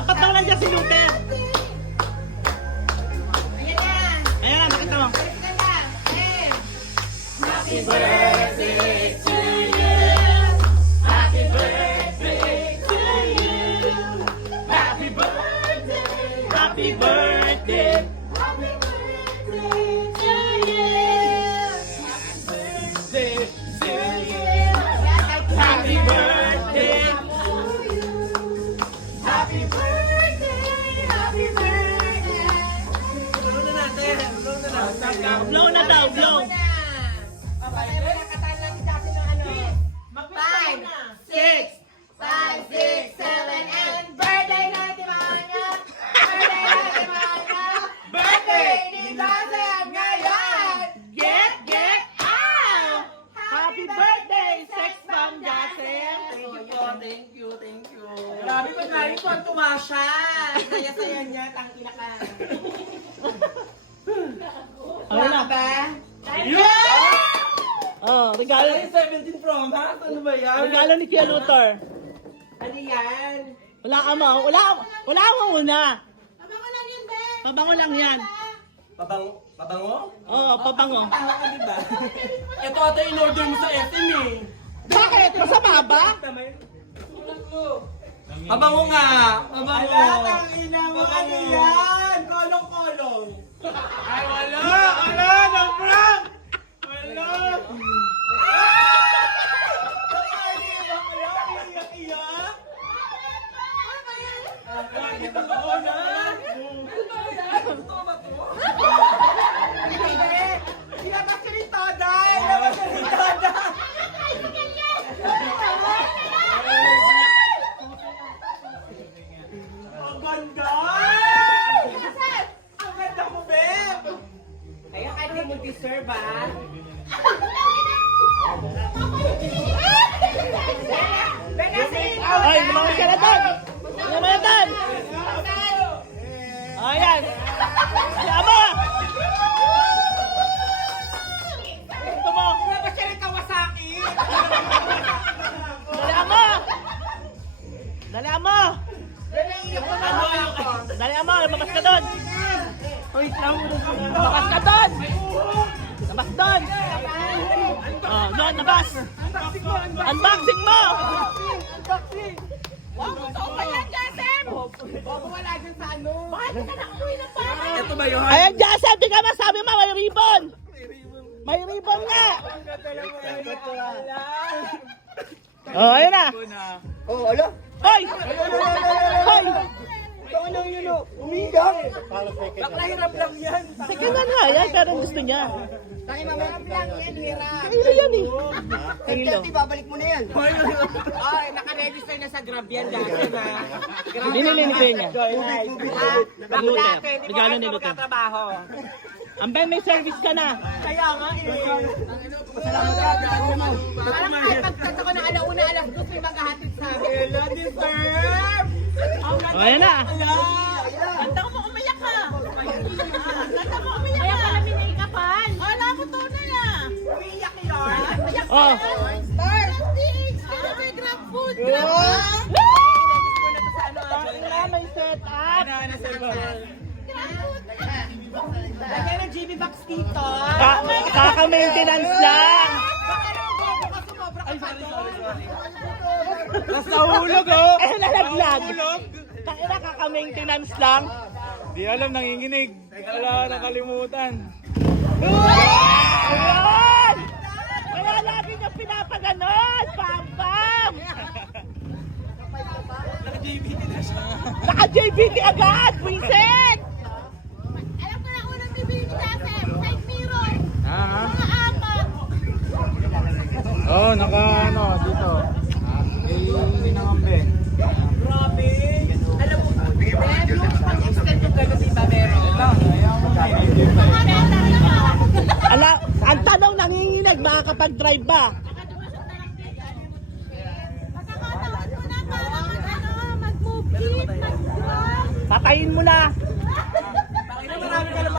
Dapat daw nandiyan si Luther. Ayan na. Ayan na, nakita mo. Balik ka na. Eh. Happy birthday to you. Happy birthday to you. Happy birthday. Happy birthday. Happy birthday to you. Birthday to you. Happy Happy birthday. Happy birthday. Happy birthday. Blow na natin. Blow na natin. Blow na daw, blow. Five, Six. 5, 6, 7, and birthday na ni Manya! Birthday na ni Manya! Birthday ni Joseph ngayon! Get out! Happy birthday, Sex Bomb Joseph! Thank you. Grabe pa tayo po ang tumasya. Saya-saya niya, tangkila ka. Ano na? ba? Oh, regalo. Ay, 17 Pro Max? Ano ba yan? Regalo ni Kuya Luther. Ano yan? Wala ka mo. Wala mo muna. Pabango lang yun, be! Pabango lang yan. Pabango? Oo, pabango. Tawa ka, diba? Ito ata in-order mo sa SM eh. Bakit? Masama ba? Pabango nga! Pabango! Ala, tangina mo, ano yan? Kolong-kolong. Ay, wala! No prank! Wala! Ilabas ka rin toda! Ilabas ka rin toda! Ang ganda! Ang ganda mo, Beb! Kaya ka di mo deserve, ah! Ay, lumakas ka na doon! Lumakas na doon! Ayan! Ayan mo! Gusto mo? Ilabas ka rin Kawasaki! Dalihan mo! Dalihan mo! Ano? Dalihan mo! Lumabas ka doon! Wait lang! Labas ka doon! Labas doon! Oh, doon, labas! Unboxing mo! Wala dyan sa ano. Bakit ka nakakuwi ng para? Ito ba yun? Ayan, Joseph! Di ka masabi mo, may ribbon! May ribbon nga! Oh, ayun na! Oh, ala! Hoy! Hoy! Ano yun o? Umiyak! Bakla hirap lang yan! Second hand nga yan, pero gusto niya. Tayo mamaya lang yan, hirap. Kilo yan eh. Kilo. Babalik mo na yan. Ay, naka-register na sa Grab yan, Joseph, ha? Binili ni Peña. Bakla, hindi mo Regalo ni kayo Luther. magkatrabaho. Ang Ben, may service ka na. Kaya nga eh. Parang kahit pagkanta ko na alauna, alas 2, may maghahatid sa akin. Hello, deserve! Oh, ayan na. Ganda mo, umiyak ka. Ganda mo, umiyak ka. Kaya pala minikapan. Wala ko tunay ah. Umiyak yun! Oh. Start. May Grab food. Tangina, may set up. Lagyan ng GB box dito. Kaka-maintenance lang. Ay, sorry. Tapos nahulog oh. Eh, nalaglag. Tangina, kaka-maintenance lang. Di alam, nanginginig. Wala, nakalimutan. Ayun! Kaya lagi niya pinapaganon. Pam-pam. Naka-JBT na siya. Naka-JBT agad. Wiset. Alam ko na unang bibili ni Joseph. Side mirror. Ha? Mga apat. Oo, naka ano, dito. Hindi na kambe. Grabe. Alam mo, yung pag-extend yung gano'n, diba meron? Ala, ang tanong nanginginig, makakapag-drive ba? Pagkakataon mo na para mag-move kit, mag-vlog. Patayin mo na.